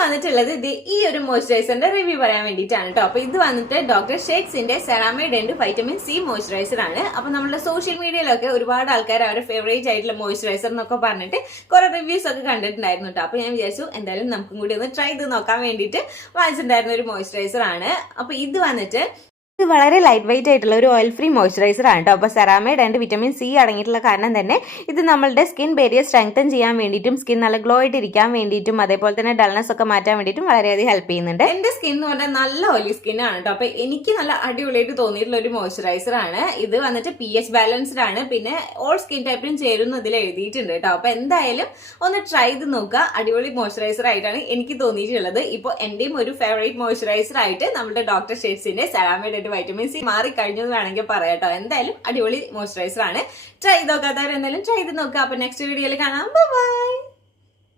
വന്നിട്ടുള്ളത് ഇത് ഈ ഒരു മോയ്സ്ചറൈസറിന്റെ റിവ്യൂ പറയാൻ വേണ്ടിയിട്ടാണ് കേട്ടോ. അപ്പൊ ഇത് വന്നിട്ട് ഡോക്ടർ ഷേക്സിന്റെ ceramide and vitamin C moisturiser ആണ്. അപ്പൊ നമ്മുടെ സോഷ്യൽ മീഡിയയിലൊക്കെ ഒരുപാട് ആൾക്കാർ അവരുടെ ഫേവറേറ്റ് ആയിട്ടുള്ള മോയ്സ്ചറൈസർ എന്നൊക്കെ പറഞ്ഞിട്ട് കുറെ റിവ്യൂസ് ഒക്കെ കണ്ടിട്ടുണ്ടായിരുന്നു കേട്ടോ. അപ്പൊ ഞാൻ വിചാരിച്ചു എന്തായാലും നമുക്കും കൂടി ഒന്ന് ട്രൈ ചെയ്ത് നോക്കാൻ വേണ്ടിയിട്ട് വാങ്ങിച്ചിട്ടുണ്ടായിരുന്ന ഒരു മോയ്സ്ചറൈസർ ആണ്. അപ്പൊ ഇത് വന്നിട്ട് ഇത് വളരെ ലൈറ്റ് വെയിറ്റ് ആയിട്ടുള്ള ഒരു ഓയിൽ ഫ്രീ മോയ്സ്ചറൈസർ ആണ് കേട്ടോ. അപ്പോൾ സെറാമൈഡ് ആൻഡ് വിറ്റമിൻ സി അടങ്ങിയിട്ടുള്ള കാരണം തന്നെ ഇത് നമ്മളുടെ സ്കിൻ ബാരിയർ സ്ട്രെങ്തൻ ചെയ്യാൻ വേണ്ടിയിട്ടും സ്കിൻ നല്ല ഗ്ലോ ആയിട്ട് ഇരിക്കാൻ വേണ്ടിയിട്ടും അതേപോലെ തന്നെ ഡൾനെസ് ഒക്കെ മാറ്റാൻ വേണ്ടിയിട്ടും വളരെയധികം ഹെൽപ്പ് ചെയ്യുന്നുണ്ട്. എന്റെ സ്കിൻ എന്ന് പറഞ്ഞാൽ നല്ല ഓയിലി സ്കിൻ ആണ് കേട്ടോ. അപ്പോൾ എനിക്ക് നല്ല അടിപൊളിയായിട്ട് തോന്നിയിട്ടുള്ള ഒരു മോയ്സ്ചറൈസർ ആണ്. ഇത് വന്നിട്ട് pH ബാലൻസ്ഡ് ആണ്, പിന്നെ ഓൾ സ്കിൻ ടൈപ്പിനും ചേരുന്ന ഇതിൽ എഴുതിയിട്ടുണ്ട് കേട്ടോ. അപ്പോൾ എന്തായാലും ഒന്ന് ട്രൈ ചെയ്ത് നോക്കുക. അടിപൊളി മോയ്സ്ചറൈസർ ആയിട്ടാണ് എനിക്ക് തോന്നിയിട്ടുള്ളത്. ഇപ്പോൾ എന്റെയും ഒരു ഫേവറേറ്റ് മോയ്സ്ചറൈസർ ആയിട്ട് നമ്മുടെ ഡോക്ടർ ഷേക്സിന്റെ സെറാമൈഡ് വൈറ്റമിൻ സി മാറി കഴിഞ്ഞു വേണമെങ്കിൽ പറയാട്ടോ. എന്തായാലും അടിപൊളി മോയ്സ്ചറൈസർ ആണ്. ട്രൈ ചെയ്ത് നോക്കാത്തവർ എന്തായാലും ട്രൈ ചെയ്ത് നോക്കുക. അപ്പൊ നെക്സ്റ്റ് വീഡിയോയിൽ കാണാം. ബൈ.